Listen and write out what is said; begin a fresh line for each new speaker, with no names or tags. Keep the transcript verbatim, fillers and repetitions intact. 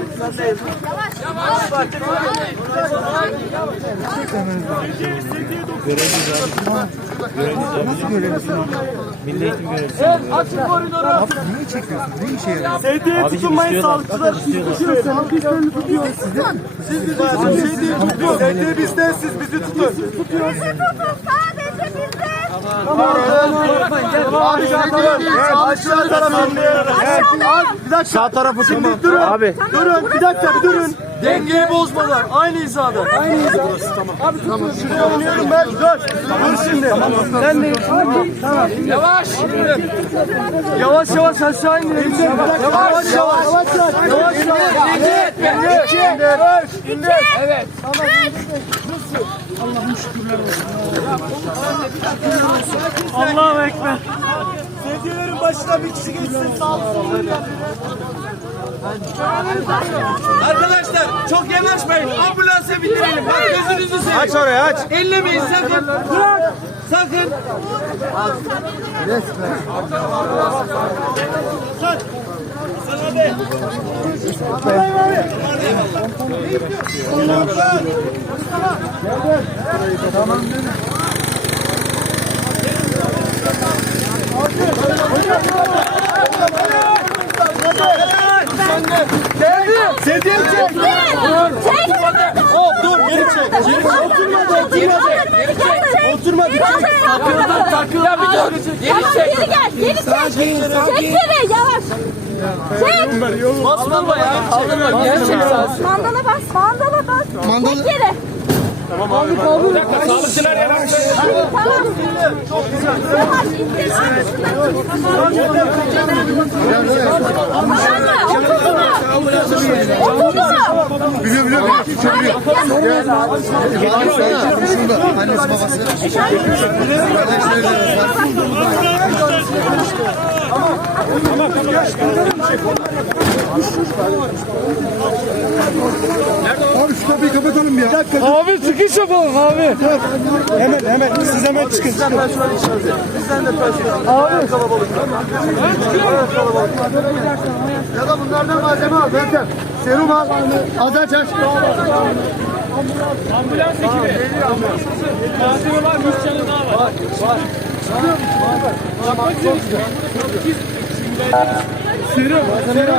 Sendeyiz. Yavaş. Yavaş.
Nasıl görevlisin? Milli eğitim görevlisi.
Evet, açın koridoru.
Abi neyi çekiyorsun? Ne işe yarıyor?
Sedyeye tutunmayın, sağlıkçılar tutuyor. Sağlıkçılarını tutuyor.
Sizden mi?
Siz bizi tutun. Sedyeye tutuyor. Sedye bizden, siz bizi tutun.
Bizi tutun, sadece bizi.
Tamam, korkmayın. Gel. Abi sağ taraf. Aşağı taraf indi. Bir dakika. Sağ tarafı şimdi durun. Abi. Durun. Bir dakika, bir durun. Dengeyi bozmadan. Aynı hizada. Aynı hizada. Tamam. Abi tamam. Şuraya oynuyorum ben. Dur. Dur şimdi. Sen de. Tamam. Yavaş. Yavaş yavaş aşağı indirelim. Yavaş yavaş. Yavaş yavaş. Yavaş yavaş. İndir. İndir. İndir. İndir. Evet. Tamam. Allah'ım şükürler olsun. Allahu Ekber. Sedyelerin başına bir kişi geçsin. Sağ olsun. Arkadaşlar çok yanaşmayın. Ambulansa bindirelim. Bak gözünüzü seveyim. Aç orayı aç. Ellemeyin sakın. Bırak. Sakın. Resmen. Kaç. Hasan abi. Tamam. Sedye çek. Hop dur geri çek. Geri çek. Oturma geri çek. Oturma bir çek. Takıldı takıldı. Ya bir dur. Geri çek.
Geri gel, geri çek. Çek geri, yavaş. Çek.
Basma ya. Kaldırma. Geri çek.
Mandala bas, mandala bas. Mandala. Çek geri.
Tamam abi. Bir dakika sağlıkçılar yavaş.
Tamam. Çok güzel. Yavaş indir.
Biliyor biliyor. Çok biliyor. Şurada annesi babası. Abi şu kapıyı kapatalım ya.
Abi çıkış yapalım abi.
Hemen hemen siz hemen çıkın.
Bizden personel işimiz ya. Bizden de personel. Abi kalabalık. Evet kalabalık. Ya da bunlardan malzeme al. Görkem. Serum al. Az aç aç. Ambulans ekibi. Geliyor ambulans. Malzeme var. Üç tane daha var. Var. Var. Tamam. Çok güzel. Serum. Serum.